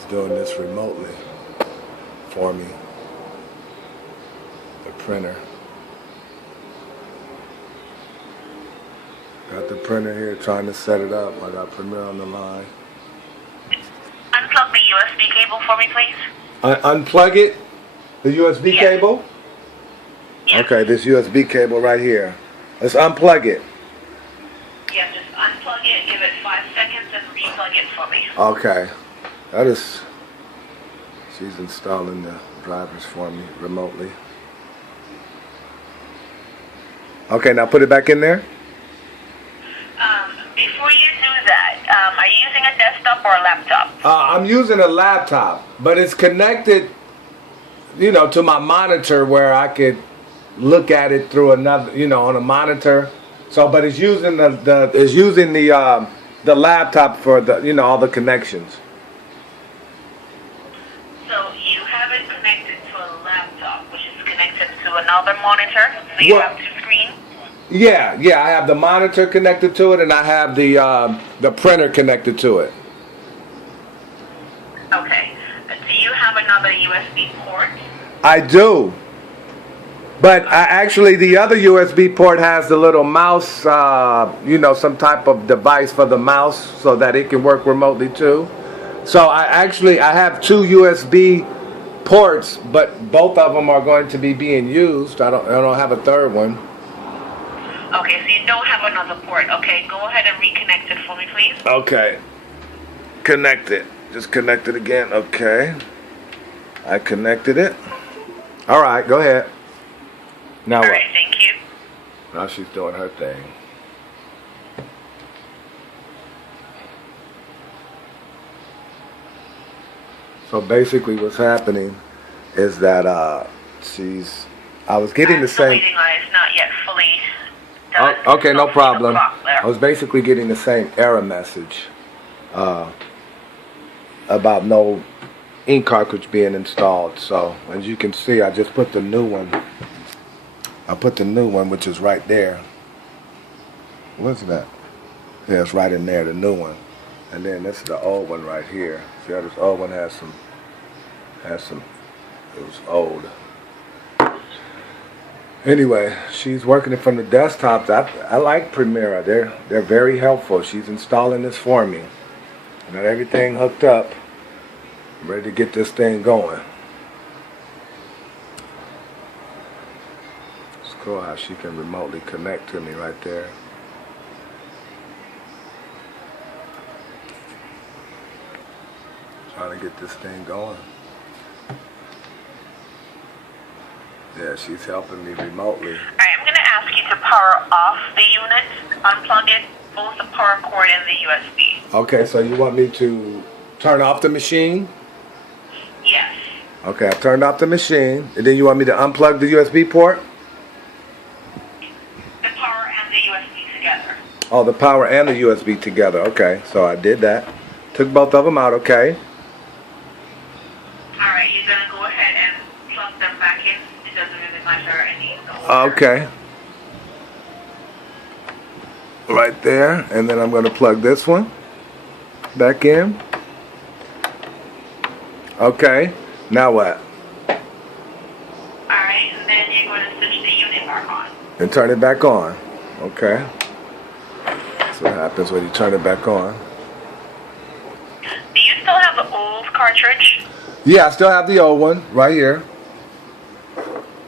She's doing this remotely for me. The printer. Got the printer here trying to set it up. I got Premiere on the line. Unplug the USB cable for me, please. Unplug it? The USB cable? Yes. Okay, this USB cable right here. Let's unplug it. Yeah, just unplug it, give it 5 seconds, and replug it for me. Okay. That is... She's installing the drivers for me remotely. Okay, now put it back in there. Before you do that, are you using a desktop or a laptop? I'm using a laptop, but it's connected, you know, to my monitor where I could look at it through another, you know, on a monitor. So, but it's using the laptop for the, you know, all the connections. So you have it connected to a laptop, which is connected to another monitor. So you have two screens. Yeah, I have the monitor connected to it, and I have the printer connected to it. Okay. Do you have another USB port? I do. But actually, the other USB port has the little mouse, you know, some type of device for the mouse so that it can work remotely too. So I have two USB ports, but both of them are going to be being used. I don't have a third one. Okay, so you don't have another port. Okay, go ahead and reconnect it for me, please. Okay. Connect it. Just connect it again. Okay. I connected it. All right, go ahead. Now All what? right, thank you. Now she's doing her thing. So basically what's happening is that I was getting the The same... waiting line is not yet fully done. Okay, no problem. I I was basically getting the same error message about no ink cartridge being installed. So as you can see, I just put the new one. I put the new one, which is right there. What's that? Yeah, it's right in there, the new one. And then this is the old one right here. See how this old one has some, it was old. Anyway, she's working it from the desktops. I like Premiere. They're very helpful. She's installing this for me. I got everything hooked up. I'm ready to get this thing going. It's cool how she can remotely connect to me right there. Trying to get this thing going. Yeah, she's helping me remotely. Alright, I'm going to ask you to power off the unit, unplug it, both the power cord and the USB. Okay, so you want me to turn off the machine? Yes. Okay, I turned off the machine. And then you want me to unplug the USB port? The power and the USB together. Oh, the power and the USB together. Okay, so I did that. Took both of them out, okay. Alright, you're going to go ahead and plug them back in. It doesn't really matter any order. Okay. Right there. And then I'm going to plug this one back in. Okay. Now what? Alright, and then you're going to switch the unit back on. And turn it back on. Okay. That's what happens when you turn it back on. Do you still have the old cartridge? Yeah, I still have the old one right here.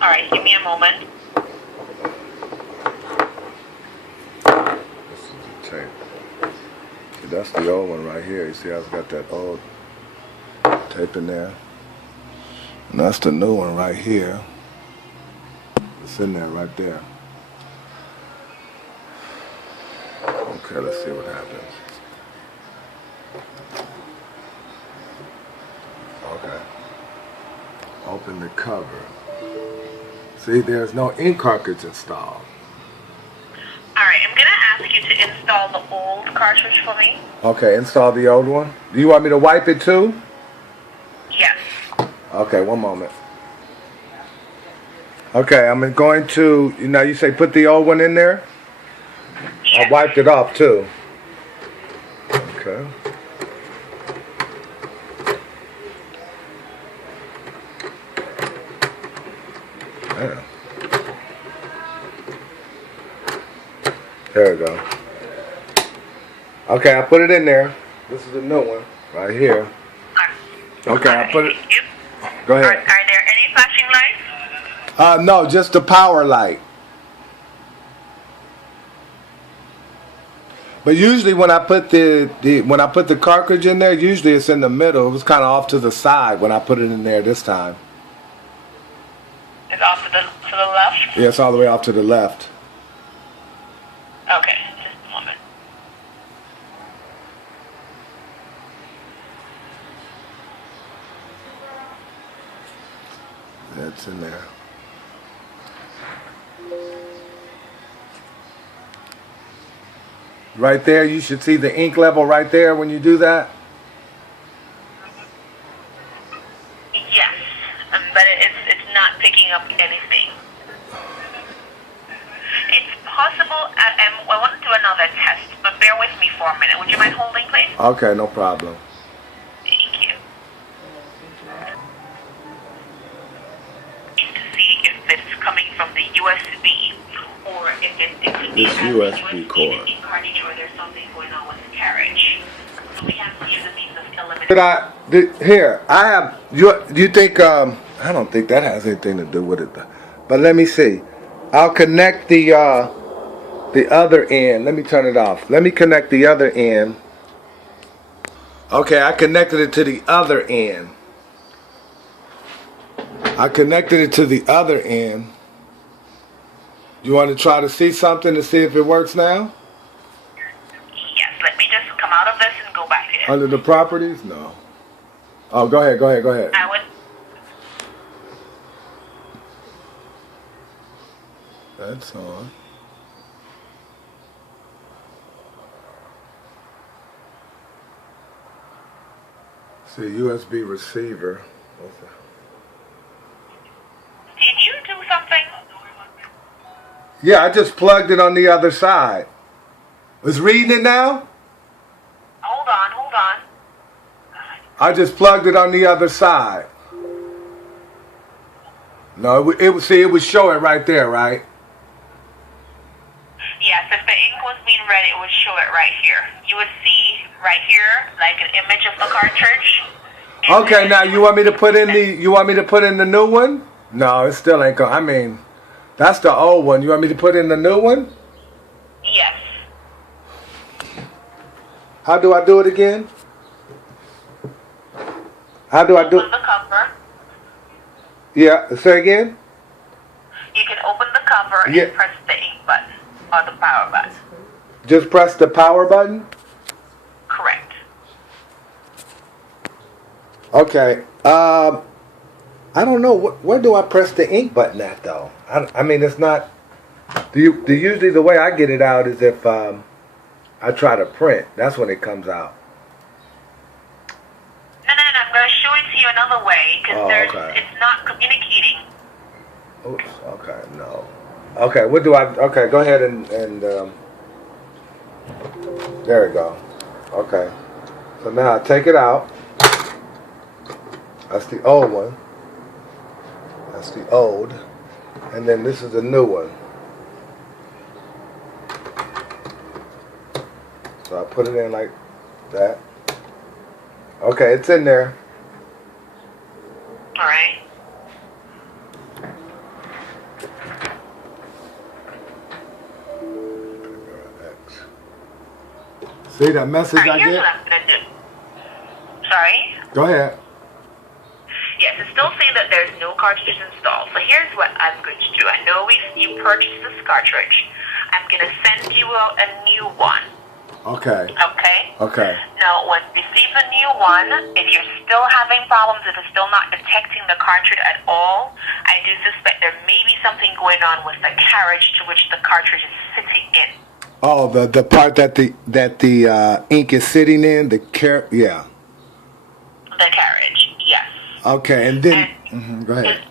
Alright, give me a moment. This is the tape. See, that's the old one right here. You see how it's got that old tape in there? And that's the new one right here. It's in there right there. Okay, let's see what happens. Okay. Open the cover. See, there's no ink cartridge installed. Alright, I'm going to ask you to install the old cartridge for me. Okay, install the old one. Do you want me to wipe it too? Yes. Okay, one moment. Okay, I'm going to, you say put the old one in there? Yes. I wiped it off too. Okay. There we go. Okay, I put it in there. This is the new one right here. Okay, I put it. Thank you. Go Are ahead. there any flashing lights? No, just the power light. But usually when I put the cartridge in there, usually it's in the middle. It was kind of off to the side when I put it in there this time. It's off to the left? Yeah, it's all the way off to the left. Okay, just a moment. That's in there. Right there, you should see the ink level right there when you do that. Yes, but it's not picking up anything. It's possible, I want to do another test, but bear with me for a minute. Would you mind holding, please? Okay, no problem. Thank you. To see if it's coming from the USB or if it could be This a USB cord. cartridge or there's something going on with the carriage. So we have to use a means of eliminating. Here, I have, you think, I don't think that has anything to do with it, but let me see. I'll connect the other end. Let me turn it off. Let me connect the other end. Okay, I connected it to the other end. I connected it to the other end. You want to try to see something to see if it works now? Yes, let me just come out of this and go back in. Under the properties? No. Oh, go ahead. I would. That's on. See, USB receiver. Did you do something? Yeah, I just plugged it on the other side. It's reading it now? Hold on. I just plugged it on the other side. No, it would show it right there, right? Yes, if the ink was being read, it would show it right here. You would see right here, like an image of the cartridge. Okay, now you want me to put in the new one? No, it still ain't going. I mean, that's the old one. You want me to put in the new one? Yes. How do I do it again? How do I do? Open the cover. Yeah, say again? You can open the cover and Yeah. press the ink button or the power button. Just press the power button? Correct. Okay. I don't know. Where do I press the ink button at, though? I mean, it's not... Usually the way I get it out is if I try to print. That's when it comes out. No, I'm going to show it to you another way because okay. it's not communicating. Oops. Okay. No. Okay. What do I? Okay. Go ahead and there we go. Okay. So now I take it out. That's the old one. That's the old, and then this is the new one. So I put it in like that. Okay, it's in there. All right. See that message I Here's get? what I'm going to do. Sorry? Go ahead. Yes, it's still saying that there's no cartridge installed. So here's what I'm going to do. I know you purchased this cartridge. I'm going to send you a new one. Okay. Okay? Okay. Now, when you receive the new one, if you're still having problems, if it's still not detecting the cartridge at all, I do suspect there may be something going on with the carriage to which the cartridge is sitting in. Oh, the part that the ink is sitting in, yeah. The carriage, yes. Okay, and then go ahead.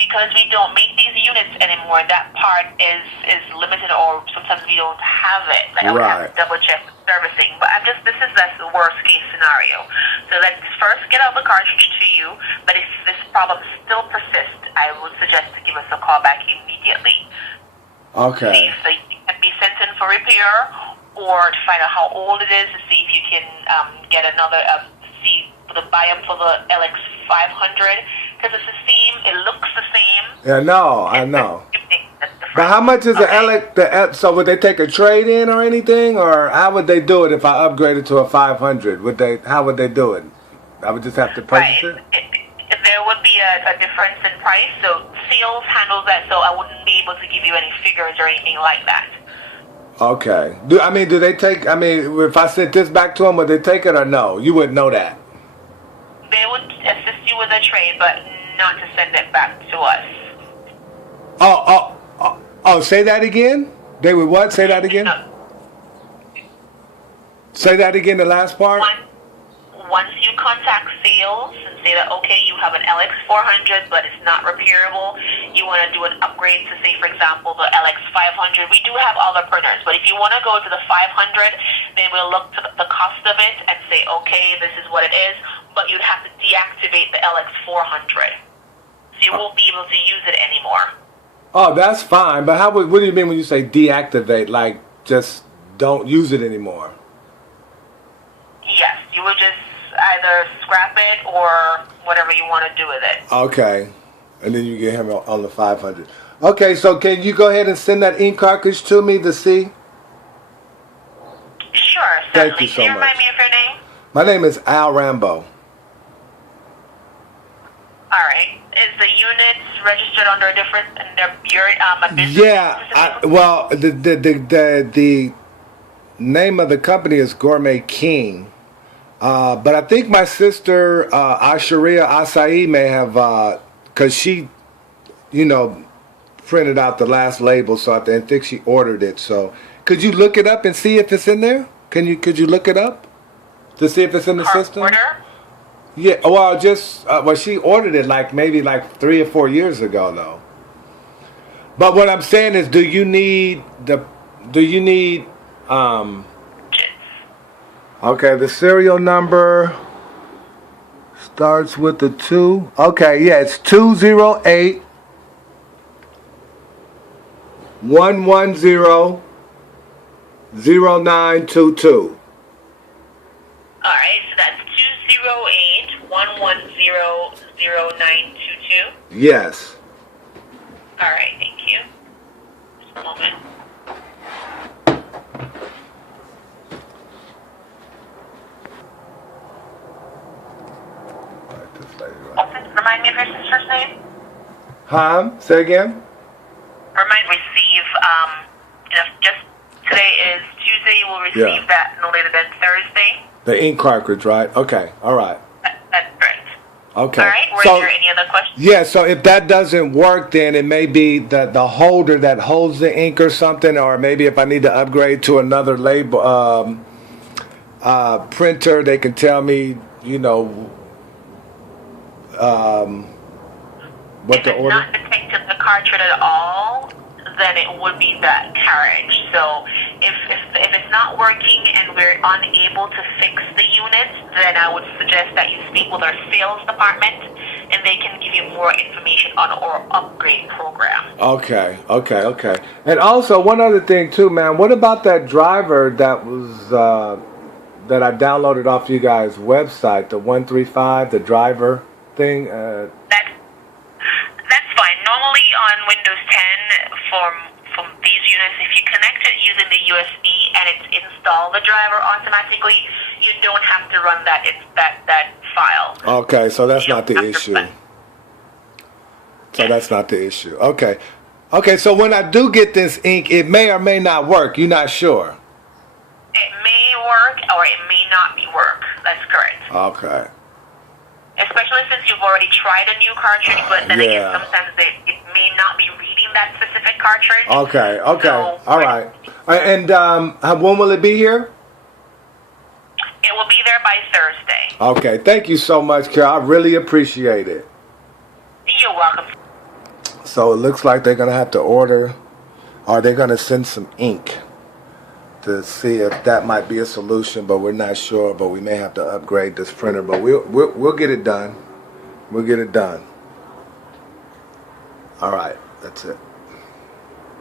Because we don't make these units anymore, that part is limited, or sometimes we don't have it. Like I would have to double check servicing. But this is the worst case scenario. So let's first get out the cartridge to you. But if this problem still persists, I would suggest to give us a call back immediately. Okay. So can be sent in for repair, or to find out how old it is to see if you can get another see the buy up for the LX 500, because it's the same. It looks the same. Yeah, no, I know. But how much is the LX? So would they take a trade in or anything, or how would they do it if I upgraded to a 500? Would they? How would they do it? I would just have to purchase it. There would be a difference in price. So sales handles that. So I wouldn't be able to give you any figures or anything like that. Okay. Do they take? If I sent this back to them, would they take it or no? You wouldn't know that. They would assist you with a trade, but not to send it back to us. Oh, say that again? They would what? Say that again? No. Say that again, the last part? Once you contact sales and say that, okay, you have an LX 400, but it's not repairable, you want to do an upgrade to, say, for example, the LX 500. We do have other printers, but if you want to go to the 500, then we'll look to the cost of it and say, okay, this is what it is, but you'd have to deactivate the LX 400. So you won't be able to use it anymore. Oh, that's fine. But what do you mean when you say deactivate? Like, just don't use it anymore? Yes, you would just either scrap it or whatever you want to do with it. Okay. And then you get him on the 500. Okay, so can you go ahead and send that ink cartridge to me to see? Sure, certainly. Thank you so Can you remind much. me of your name? My name is Al Rambo. All right. Is the unit registered under a different a business? Yeah. Well, the name of the company is Gourmet King. But I think my sister, Asharia Asai, may have, because she, printed out the last label, so I think she ordered it. So could you look it up and see if it's in there? Could you look it up to see if it's in the system? Order? Yeah, well, she ordered it maybe 3 or 4 years ago, though. But what I'm saying is, do you need, okay, the serial number starts with the 2. Okay, yeah, it's 208 110 0922. All right, so that's 208-110-0922. Yes. All right, thank you. Just a moment. Remind me of your sister's name? Huh? Say again? Receive, just today is Tuesday, you will receive that no later than Thursday. The ink cartridge, right? Okay, all right. That's correct. Okay. All right, were there any other questions? Yeah, so if that doesn't work, then it may be the holder that holds the ink or something, or maybe if I need to upgrade to another label printer, they can tell me, what if to order. If it's not detected the cartridge at all, then it would be that carriage. So if it's not working and we're unable to fix the unit, then I would suggest that you speak with our sales department and they can give you more information on our upgrade program. Okay. And also, one other thing too, man, what about that driver that was that I downloaded off you guys' website, the 135, the driver thing? That's fine. Normally on Windows 10, from these units, if you connect it using the USB and it's installed the driver automatically, you don't have to run that file. Okay, so that's not the issue. That's not the issue. Okay, so when I do get this ink, it may or may not work. You're not sure? It may work or it may not work. That's correct. Okay. Especially since you've already tried a new cartridge, but then again, sometimes it may not be reading that specific cartridge. Okay. So, all right. And when will it be here? It will be there by Thursday. Okay. Thank you so much, Carol. I really appreciate it. You're welcome. So it looks like they're going to have to order, or they're going to send some ink to see if that might be a solution, but we're not sure. But we may have to upgrade this printer, but we'll get it done. We'll get it done. All right, that's it.